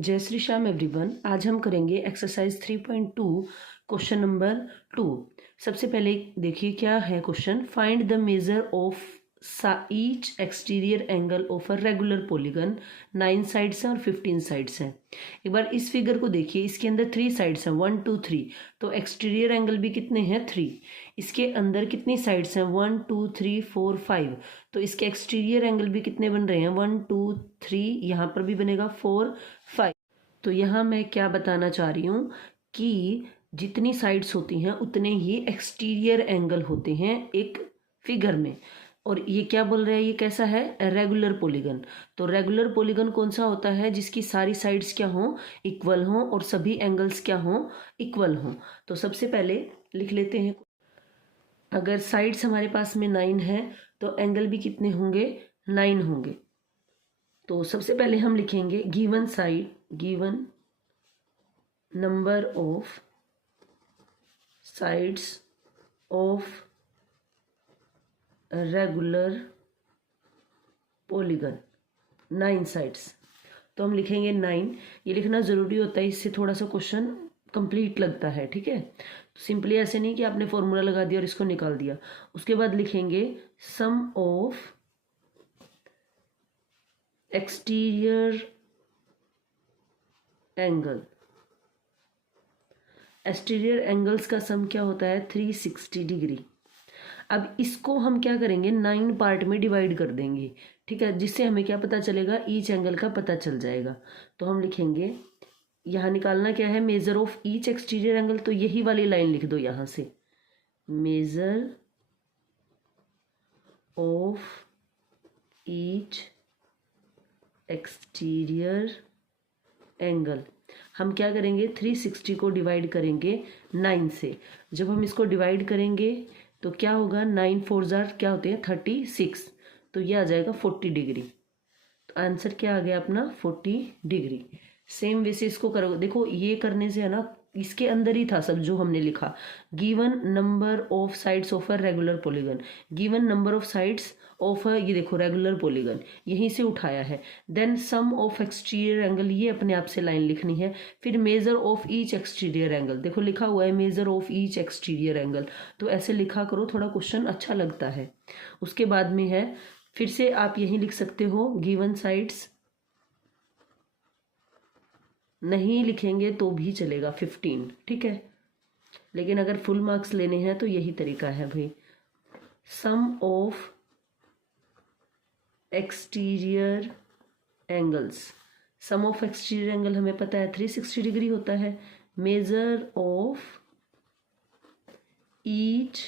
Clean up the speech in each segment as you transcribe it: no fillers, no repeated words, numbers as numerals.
जय श्री श्याम एवरीवन। आज हम करेंगे एक्सरसाइज 3.2 क्वेश्चन नंबर 2। सबसे पहले देखिए क्या है question. Find the major of each exterior angle of a regular polygon. 9 sides हैं और 15 साइड्स हैं। एक बार इस फिगर को देखिए, इसके अंदर 3 साइड्स हैं 1 2 3, तो एक्सटीरियर एंगल भी कितने हैं 3। इसके अंदर कितनी साइड्स हैं 1 2 3 4 5, तो इसके एक्सटीरियर एंगल भी कितने बन रहे हैं 1 2 3, यहाँ पर भी बनेगा 4 5। तो यहाँ मैं क्या बताना चाह रही हूँ कि जितनी साइड्स होती हैं उतने ही एक्सटीरियर एंगल होते हैं एक फिगर में। और ये क्या बोल रहा है, ये कैसा है रेगुलर पॉलीगन। तो रेगुलर पॉलीगन कौन सा होता है, जिसकी सारी साइड्स क्या हों इक्वल हों और सभी एंगल्स क्या हों इक्वल हों। तो सबसे पहले लिख लेते हैं, अगर साइड्स हमारे पास में 9 है तो एंगल भी कितने होंगे 9 होंगे। तो सबसे पहले हम लिखेंगे given side, given number of sides of regular polygon 9 sides. तो हम लिखेंगे 9। ये लिखना ज़रूरी होता है, इससे थोड़ा सा क्वेश्चन कंप्लीट लगता है, ठीक है। तो सिंपली ऐसे नहीं कि आपने फॉर्मूला लगा दिया और इसको निकाल दिया। उसके बाद लिखेंगे sum of exterior angle. Exterior angles का सम क्या होता है 360 डिग्री। अब इसको हम क्या करेंगे 9 पार्ट में डिवाइड कर देंगे, ठीक है, जिससे हमें क्या पता चलेगा ईच एंगल का पता चल जाएगा। तो हम लिखेंगे यहाँ निकालना क्या है measure of each exterior angle, तो यही वाली लाइन लिख दो यहाँ से, major of each exterior angle. हम क्या करेंगे 360 को डिवाइड करेंगे 9 से। जब हम इसको डिवाइड करेंगे तो क्या होगा 9 4 जार क्या होते हैं 36, तो ये आ जाएगा 40 डिग्री। तो आंसर क्या आ गया अपना 40 डिग्री। सेम वे से इसको करोगे, देखो ये करने से है ना, इसके अंदर ही था सब जो हमने लिखा। Given number of sides of a regular polygon, given number of sides of a, ये देखो रेगुलर पॉलीगन यहीं से उठाया है। Then sum of exterior angle, ये अपने आप से लाइन लिखनी है। फिर measure of each exterior angle, देखो लिखा हुआ है measure of each exterior angle, तो ऐसे लिखा करो, थोड़ा क्वेश्चन अच्छा लगता है। उसके बाद में है, फिर से आप यही लिख सकते हो गिवन साइड्स, नहीं लिखेंगे तो भी चलेगा 15, ठीक है, लेकिन अगर फुल मार्क्स लेने हैं तो यही तरीका है भाई। Sum of exterior angles, sum of exterior angle हमें पता है 360 डिग्री होता है। Measure of each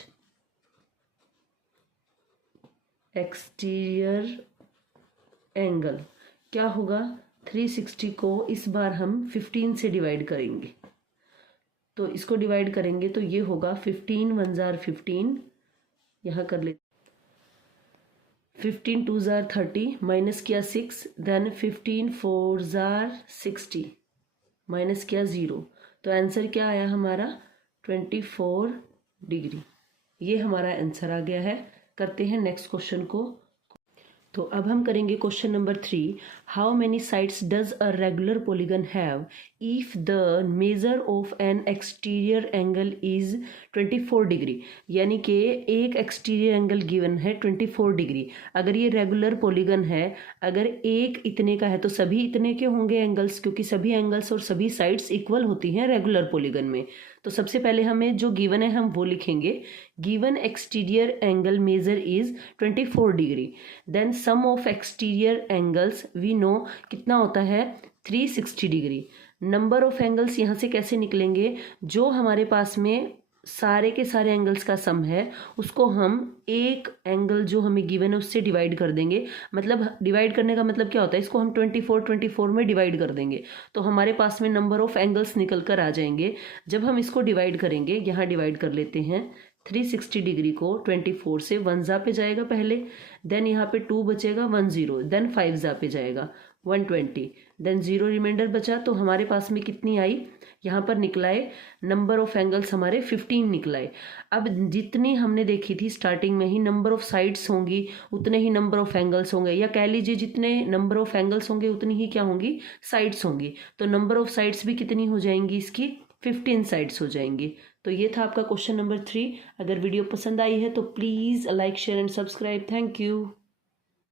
exterior angle क्या होगा 360 को इस बार हम 15 से डिवाइड करेंगे, तो इसको डिवाइड करेंगे तो ये होगा 15 1 जार 15, यहाँ कर ले 15 2 जार 30, माइनस किया 6, देन 15 4 जार 60, माइनस किया 0, तो आंसर क्या आया हमारा 24 डिग्री। ये हमारा आंसर आ गया है। करते हैं नेक्स्ट क्वेश्चन को। तो अब हम करेंगे question number 3। How many sides does a regular polygon have if the measure of N exterior angle is 24 degree. यानी कि एक एक्सटीरियर एंगल गिवन है 24 डिग्री। अगर ये रेगुलर पॉलीगन है, अगर एक इतने का है तो सभी इतने के होंगे एंगल्स, क्योंकि सभी एंगल्स और सभी साइड्स इक्वल होती हैं रेगुलर पॉलीगन में। तो सबसे पहले हमें जो गिवन है हम वो लिखेंगे, given exterior angle measure is 24 डिग्री। Then sum of exterior angles we know कितना होता है 360 डिग्री। नंबर ऑफ एंगल्स यहाँ से कैसे निकलेंगे, जो हमारे पास में सारे के सारे एंगल्स का सम है उसको हम एक एंगल जो हमें गिवन है उससे डिवाइड कर देंगे। मतलब डिवाइड करने का मतलब क्या होता है, इसको हम 24 में डिवाइड कर देंगे तो हमारे पास में नंबर ऑफ एंगल्स निकल कर आ जाएंगे। जब हम इसको डिवाइड करेंगे, यहाँ डिवाइड कर लेते हैं 360 डिग्री को 24 से, 1 जा पे जाएगा पहले, देन यहाँ पे 2 बचेगा 1 0, देन 5 जा पे जाएगा 120, देन 0 रिमाइंडर बचा, तो हमारे पास में कितनी आई, यहाँ पर निकलाए नंबर ऑफ एंगल्स हमारे 15 निकलाए। अब जितनी हमने देखी थी स्टार्टिंग में ही नंबर ऑफ साइड्स होंगी उतने ही नंबर ऑफ एंगल्स होंगे, या कह लीजिए जितने नंबर ऑफ एंगल्स होंगे उतनी ही क्या होंगी, साइड्स होंगी। तो नंबर ऑफ साइड्स भी कितनी हो जाएंगी इसकी, 15 साइड्स हो जाएंगी। तो ये था आपका क्वेश्चन नंबर 3। अगर वीडियो पसंद आई है तो please like share and subscribe. Thank you.